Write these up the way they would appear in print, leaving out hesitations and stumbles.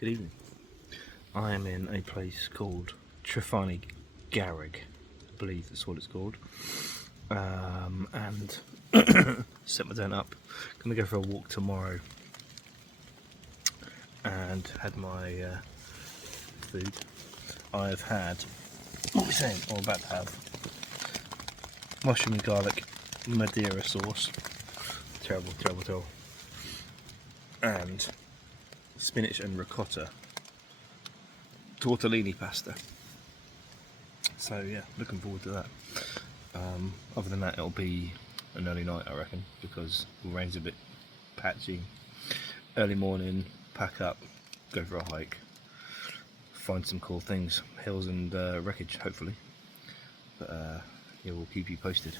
Good evening. I am in a place called Tafarney Garrig, I believe that's what it's called. And set my tent up. Gonna go for a walk tomorrow. And had my food. I've had, what are we saying? I'm about to have mushroom and garlic Madeira sauce. Terrible, terrible, terrible. And spinach and ricotta tortellini pasta. So yeah, looking forward to that. Other than that, it'll be an early night, I reckon, because the rain's a bit patchy. Early morning, pack up, go for a hike, find some cool things, hills and wreckage, hopefully. But yeah, we'll keep you posted.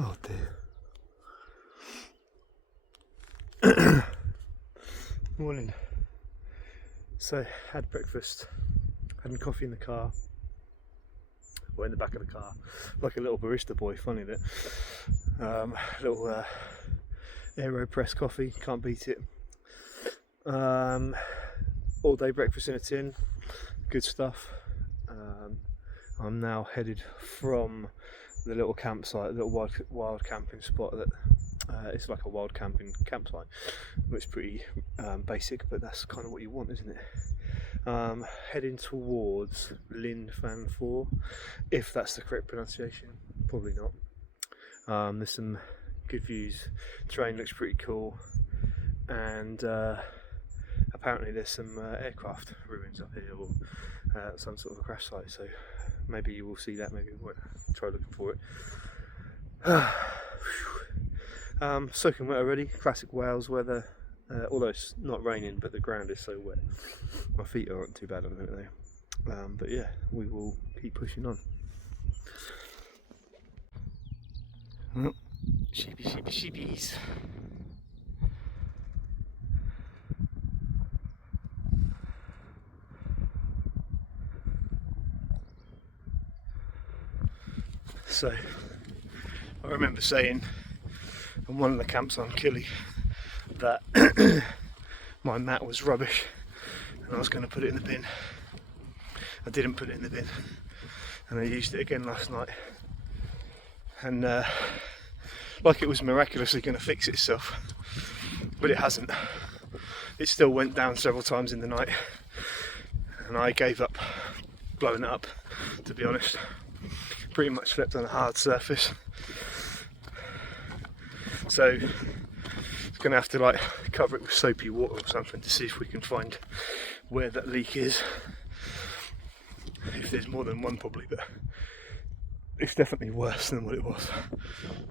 Oh dear. Morning. So, had breakfast, had coffee in the car, or in the back of the car, like a little barista boy, funny that. Little AeroPress coffee, can't beat it. All day breakfast in a tin, good stuff. I'm now headed from the little campsite, the little wild camping spot that it's like a wild camping campsite, which is pretty basic, but that's kind of what you want, isn't it? Heading towards Lynn Fan 4, if that's the correct pronunciation, probably not. There's some good views, terrain looks pretty cool, and apparently there's some aircraft ruins up here, or some sort of a crash site, so maybe you will see that, maybe we'll try looking for it. Soaking wet already, classic Wales weather, although it's not raining, but the ground is so wet. My feet aren't too bad at the minute though. But yeah, we will keep pushing on. Oh, sheepies. So, I remember saying on one of the camps on Killy that my mat was rubbish and I was going to put it in the bin. I didn't put it in the bin, and I used it again last night, and like it was miraculously going to fix itself, but it hasn't. It still went down several times in the night, and I gave up blowing it up, to be honest. Pretty much slept on a hard surface, so it's going to have to like cover it with soapy water or something to see if we can find where that leak is. If there's more than one, probably, but it's definitely worse than what it was.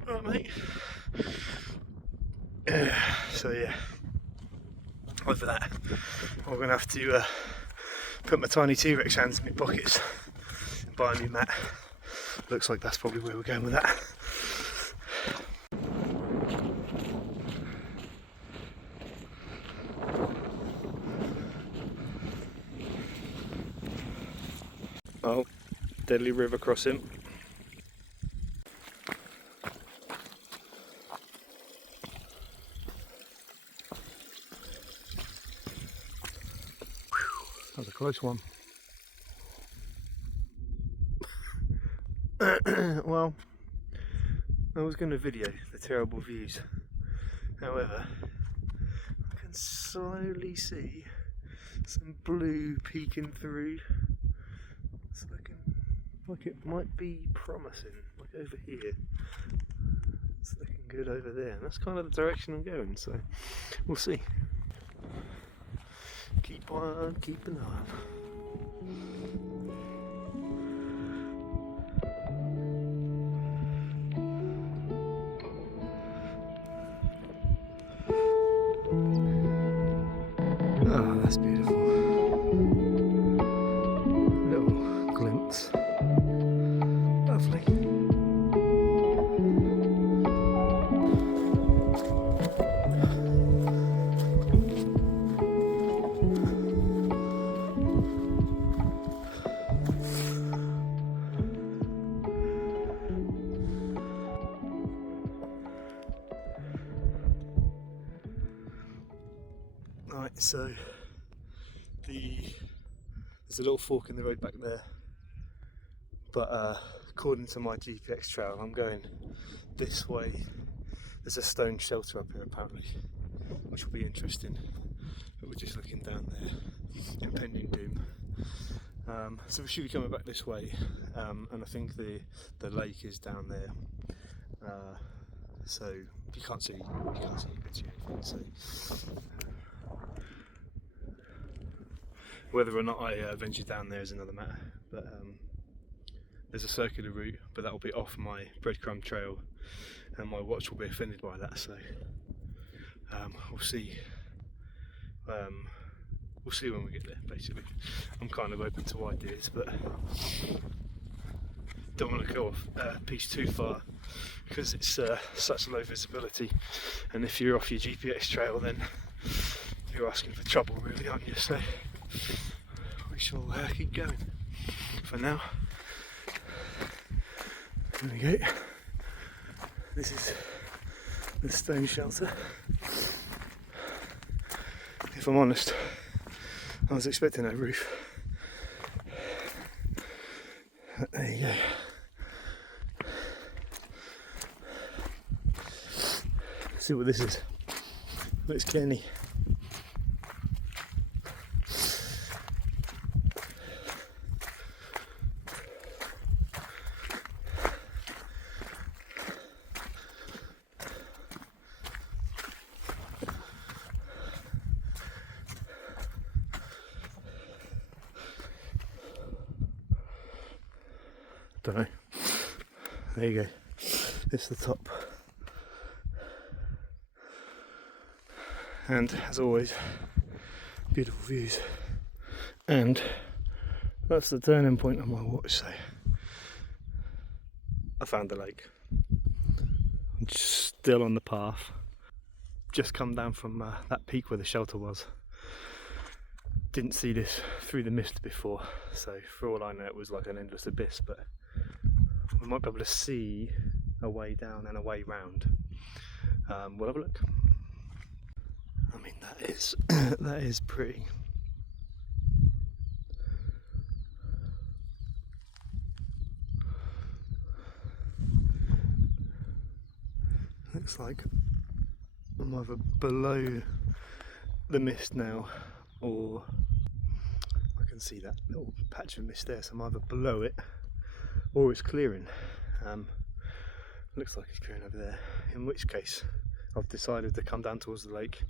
Alright, mate. So yeah, over that, I'm going to have to put my tiny T-Rex hands in my pockets and buy a new mat. Looks like that's probably where we're going with that. Oh, deadly river crossing. That was a close one. Well, I was going to video the terrible views. However, I can slowly see some blue peeking through. It's looking like it might be promising, like over here. It's looking good over there, and that's kind of the direction I'm going, so we'll see. Keep on keeping on. Oh, that's beautiful. Little Right, so there's a little fork in the road back there, but according to my GPX trail, I'm going this way. There's a stone shelter up here apparently, which will be interesting. But we're just looking down there, impending doom. So we should be coming back this way, and I think the lake is down there. So you can't see anything. So whether or not I venture down there is another matter. But there's a circular route, but that will be off my breadcrumb trail, and my watch will be offended by that. So we'll see. We'll see when we get there. Basically, I'm kind of open to ideas, but don't want to go off piece too far because it's such low visibility, and if you're off your GPX trail, then you're asking for trouble, really, aren't you? So we shall keep going for now. There we go. This is the stone shelter. If I'm honest, I was expecting a roof. But there you go. See what this is. Looks canny. Don't know. There you go. It's the top. And as always, beautiful views. And that's the turning point on my watch. So I found the lake. I'm still on the path. Just come down from that peak where the shelter was. Didn't see this through the mist before, so for all I know it was like an endless abyss, but we might be able to see a way down and a way round. We'll have a look. I mean, that is that is pretty. Looks like I'm either below the mist now, or I can see that little patch of mist there, so I'm either below it or it's clearing. Looks like it's clearing over there, in which case I've decided to come down towards the lake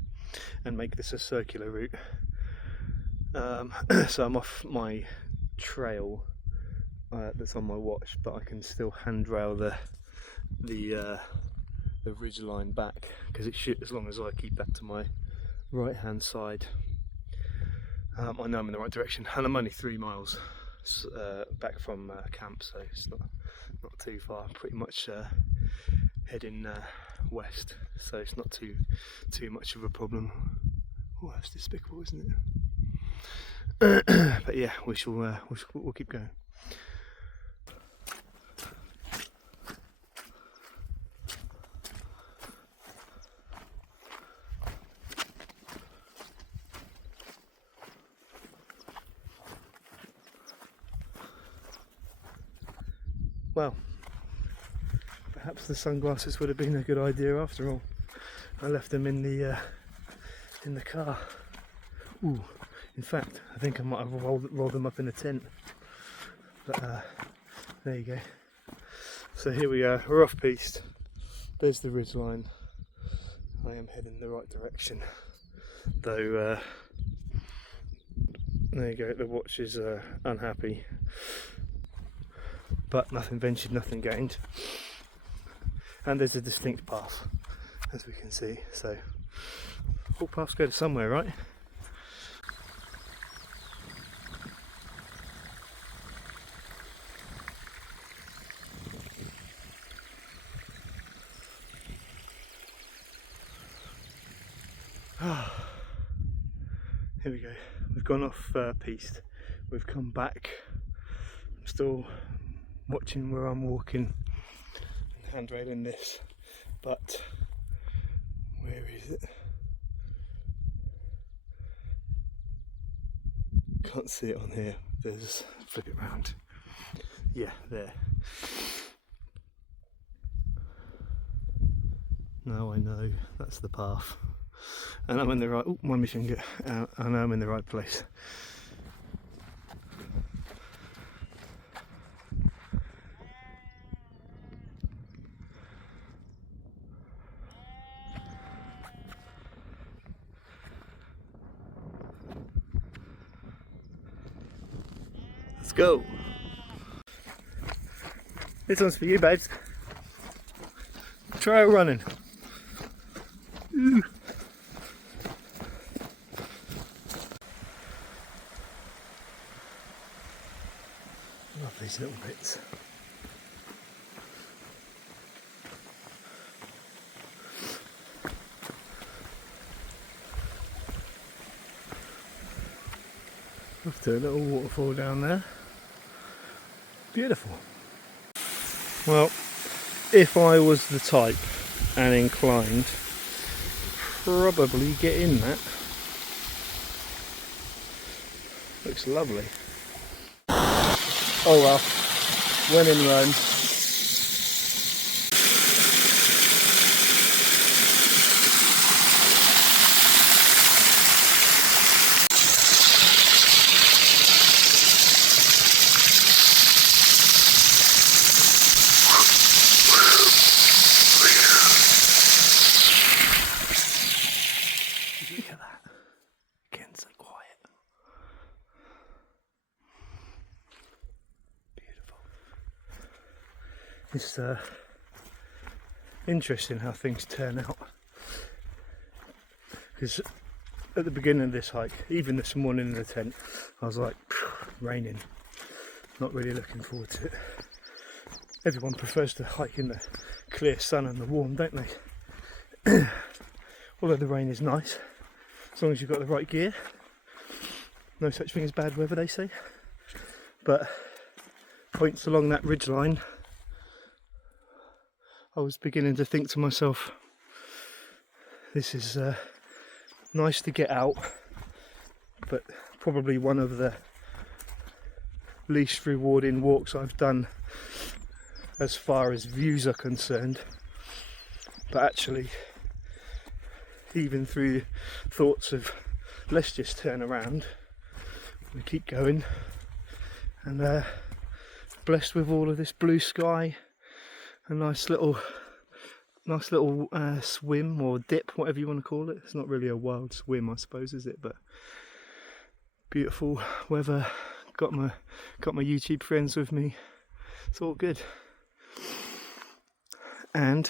and make this a circular route. So I'm off my trail that's on my watch, but I can still handrail the ridge line back, because it should, as long as I keep that to my right hand side, I know I'm in the right direction, and I'm only 3 miles back from camp, so it's not too far. I'm pretty much heading west, so it's not too much of a problem. Oh, that's despicable, isn't it? But yeah, we'll keep going. Well, perhaps the sunglasses would have been a good idea after all. I left them in the car. Ooh, in fact, I think I might have rolled them up in a tent. But there you go. So here we are. We're off piste. There's the ridge line. I am heading the right direction, though. There you go. The watch is unhappy. But nothing ventured, nothing gained. And there's a distinct path, as we can see. So all paths go to somewhere, right? Here we go. We've gone off piste. We've come back. I'm still watching where I'm walking and handrailing this, but where is it? Can't see it on here. There's, flip it round. Yeah, there. Now I know that's the path, and I'm in the right. Oh, my finger. I know I'm in the right place. Let's go. This one's for you, babes. Try running. Ooh. Love these little bits. Off to a little waterfall down there. Beautiful. Well, if I was the type and inclined, probably get in that. Looks lovely. Oh well, when in Rome. Look at that. Again, so quiet. Beautiful. It's interesting how things turn out. Because at the beginning of this hike, even this morning in the tent, I was like, raining. Not really looking forward to it. Everyone prefers to hike in the clear sun and the warm, don't they? Although the rain is nice, as long as you've got the right gear. No such thing as bad weather, they say. But points along that ridge line, I was beginning to think to myself, this is nice to get out, but probably one of the least rewarding walks I've done as far as views are concerned. But actually, even through thoughts of let's just turn around, we keep going, and blessed with all of this blue sky, a nice little swim or dip, whatever you want to call it. It's not really a wild swim, I suppose, is it? But beautiful weather. Got my YouTube friends with me. It's all good. And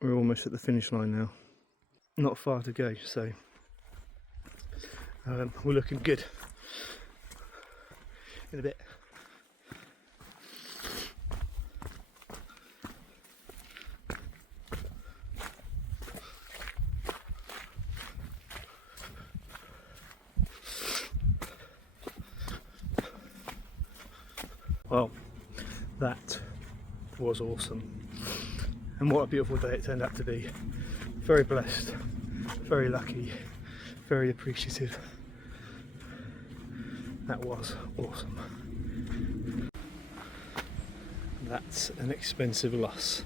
we're almost at the finish line now. Not far to go, so we're looking good. In a bit. Well, that was awesome, and what a beautiful day it turned out to be. Very blessed, very lucky, very appreciative. That was awesome. That's an expensive loss.